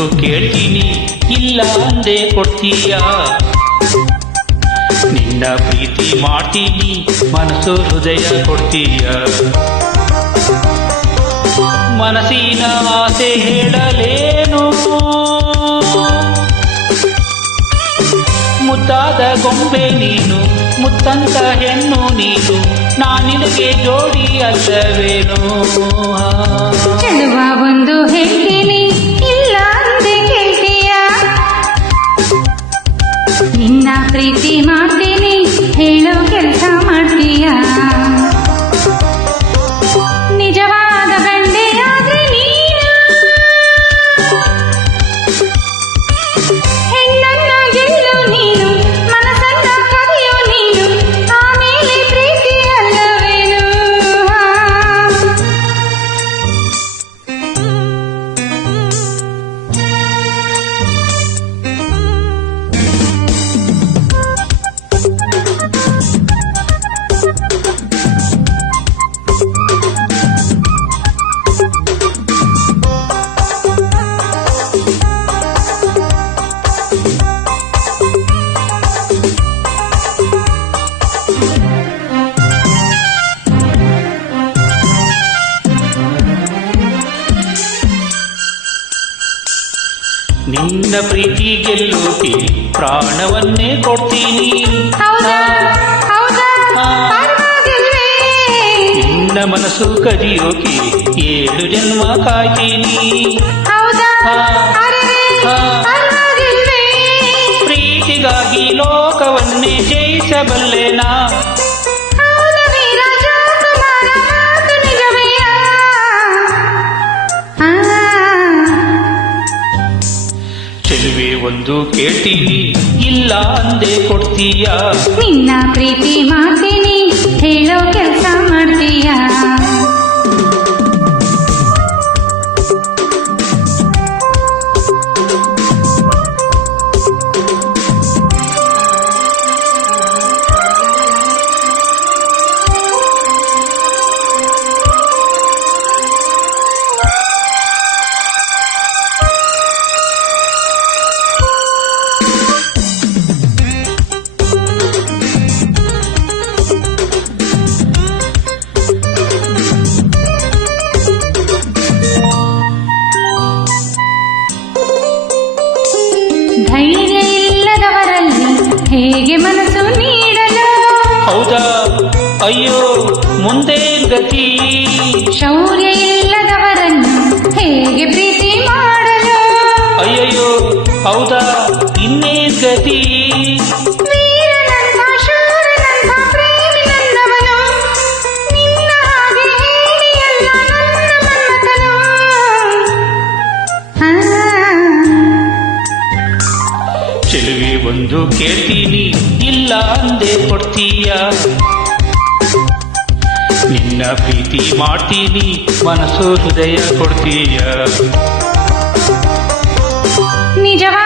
ಒಂದು ಕೇಳ್ತೀನಿ ಇಲ್ಲ ಅಂದೆ ಕೊಡ್ತೀಯ ನಿನ್ನ ಪ್ರೀತಿ ಮಾಡ್ತೀನಿ ಮನಸ್ಸು ಹೃದಯ ಕೊಡ್ತೀಯ ಮನಸ್ಸಿನ ಆಸೆ ಹೇಳಲೇನು ಮುದ್ದಾದ ಗೊಂಬೆ ನೀನು ಮುತ್ತಂತ ಹೆಣ್ಣು ನೀನು ನಾನಿನಗೆ ಜೋಡಿ ಅಲ್ಲವೇನು ಚೆಲುವ ಒಂದು ಹೇಳ್ತೀನಿ ಇಲ್ಲ ಅಂದೆ ಕೇಳ್ತೀಯ ನಿನ್ನ ಪ್ರೀತಿ ಮಾಡ್ತೀನಿ ಹೇಳೋ ಕೆಲಸ ಮಾಡ್ತೀಯ ನಿಜವಾದ ಗಂಡೆಯಾದ್ರೆ ನೀನು ಹೆಣ್ಣನ್ನ ಗೆಲ್ಲು ನೀನು ಮನಸ್ಸನ್ನ ಕದಿಯೋ ನೀನು ಆಮೇಲೆ ಪ್ರೀತಿ ಅಲ್ಲವೇನು ನಿನ್ನ ಪ್ರೀತಿ ಗೆಲ್ಲೋಕೆ ಪ್ರಾಣವನ್ನೇ ಕೊಡ್ತೀನಿ ಹೌದಾ ಹೌದಾ ಪರವಾಗಿಲ್ವೇ ನಿನ್ನ ಮನಸ್ಸು ಕದಿಯೋಕೆ 7 ಜನ್ಮ ಕಾಯ್ತೀನಿ ಹೌದಾ ಅರೆರೆ ಪರವಾಗಿಲ್ವೇ ಪ್ರೀತಿಗಾಗಿ ಲೋಕವನ್ನೇ ಜಯಿಸಬಲ್ಲೆನಾ ಹೌದವೇ ರಾಜಕುಮಾರ ಮಾತು ನಿಜವಯ್ಯ ಚೆಲುವೆ ಒಂದು ಕೇಳ್ತೀನಿ ಇಲ್ಲ ಅಂದೆ ಕೊಡ್ತೀಯ ನಿನ್ನ ಪ್ರೀತಿ ಮಾಡ್ತೀನಿ ಹೇಳೋ ಕೆಲಸ ಮಾಡ್ತೀಯ ಧೈರ್ಯ ಇಲ್ಲದವರಲ್ಲಿ ಹೇಗೆ ಮನಸ್ಸು ನೀಡಲು ಹೌದಾ ಅಯ್ಯೋ ಮುಂದೆ ಗತಿ ಶೌರ್ಯ ಇಲ್ಲದವರನ್ನು ಹೇಗೆ ಪ್ರೀತಿ ಮಾಡಲು ಅಯ್ಯಯ್ಯೋ ಹೌದಾ ಇನ್ನೇ ಗತಿ ವೀರನಂಥ ಶೂರನಂಥ ಪ್ರೇಮಿ ನನ್ನವನು ನಿನ್ನ ಹಾಗೆ ಹೇಳಿಯಲ್ಲ ನನ್ನ ಮನ್ಮಥನು ಚೆಲುವೆ ಒಂದು ಕೇಳ್ತೀನಿ ಇಲ್ಲ ಅಂದೆ ಕೊಡ್ತೀಯ ನಿನ್ನ ಪ್ರೀತಿ ಮಾಡ್ತೀನಿ ಮನಸ್ಸು ಹೃದಯ ಕೊಡ್ತೀಯ ನಿಜವಾ